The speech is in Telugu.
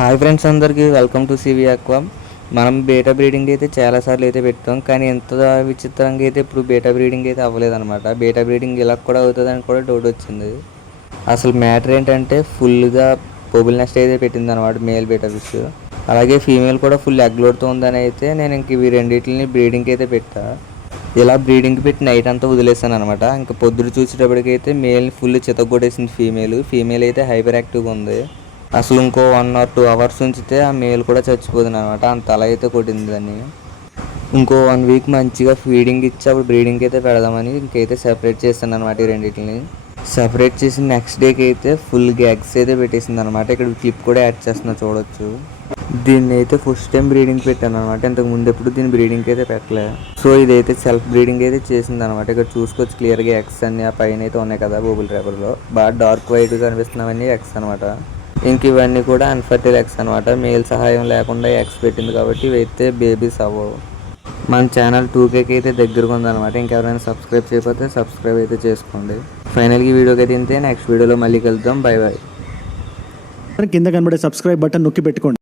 హాయ్ ఫ్రెండ్స్, అందరికీ వెల్కమ్ టు సివి అక్వా. మనం బీటా బ్రీడింగ్ అయితే చాలాసార్లు అయితే పెట్టాం, కానీ ఎంత విచిత్రంగా అయితే ఇప్పుడు బీటా బ్రీడింగ్ అయితే అవ్వలేదన్నమాట. బీటా బ్రీడింగ్ ఇలా కూడా అవుతుందని కూడా డౌట్ వచ్చింది. అసలు మ్యాటర్ ఏంటంటే ఫుల్గా బబుల్ నెస్ట్ అయితే పెట్టింది అనమాట మేల్ బీటా ఫిష్. అలాగే ఫీమేల్ కూడా ఫుల్ ఎగ్ లోడ్తో ఉందని అయితే నేను ఇంక ఇవి రెండింటిని బ్రీడింగ్కి అయితే పెట్టా. ఇలా బ్రీడింగ్కి పెట్టి నైట్ అంతా వదిలేసాను అనమాట. ఇంకా పొద్దుడు చూసేటప్పటికైతే మేల్ ఫుల్ చితగొట్టేసింది. ఫీమేల్ అయితే హైపర్ యాక్టివ్గా ఉంది. అసలు ఇంకో 1 or 2 hours ఉంచితే ఆ మేల్ కూడా చచ్చిపోతుంది అనమాట. అంత అలా అయితే కొట్టింది దాన్ని. ఇంకో 1 week మంచిగా ఫీడింగ్ ఇచ్చి అప్పుడు బ్రీడింగ్ అయితే పెడదామని ఇంకైతే సెపరేట్ చేస్తాను అనమాట. ఈ రెండింటిని సెపరేట్ చేసి నెక్స్ట్ డేకి అయితే ఫుల్గా ఎగ్స్ అయితే పెట్టేసింది అనమాట. ఇక్కడ క్లిప్ కూడా యాడ్ చేస్తున్నా, చూడొచ్చు. దీన్ని అయితే ఫస్ట్ టైం బ్రీడింగ్ పెట్టాను అనమాట. ఇంతకు ముందు ఎప్పుడు దీన్ని బ్రీడింగ్ అయితే పెట్టలే. సో ఇదైతే సెల్ఫ్ బ్రీడింగ్ అయితే చేసింది అనమాట. ఇక్కడ చూసుకోవచ్చు క్లియర్గా ఎగ్స్ అన్ని ఆ పైన అయితే ఉన్నాయి కదా బబుల్ రేపర్లో. బాగా డార్క్ వైట్ కనిపిస్తున్నవన్నీ ఎగ్స్ అనమాట. ఇంక ఇవన్నీ కూడా అన్ఫర్టైల్ ఎగ్స్ అనమాట. మేల్ సహాయం లేకుండా ఎగ్స్ పెట్టింది కాబట్టి ఇవైతే బేబీస్ అవ్వవు. మన ఛానల్ 2Kకి అయితే దగ్గరగా ఉందన్నమాట. ఇంకెవరైనా సబ్స్క్రైబ్ చేయకపోతే సబ్స్క్రైబ్ అయితే చేసుకోండి. ఫైనల్గా వీడియోకి అయితే ఇంతే. నెక్స్ట్ వీడియోలో మళ్ళీ కలుద్దాం. By by. కింద కనబడే సబ్స్క్రైబ్ బటన్ నొక్కి పెట్టుకోండి.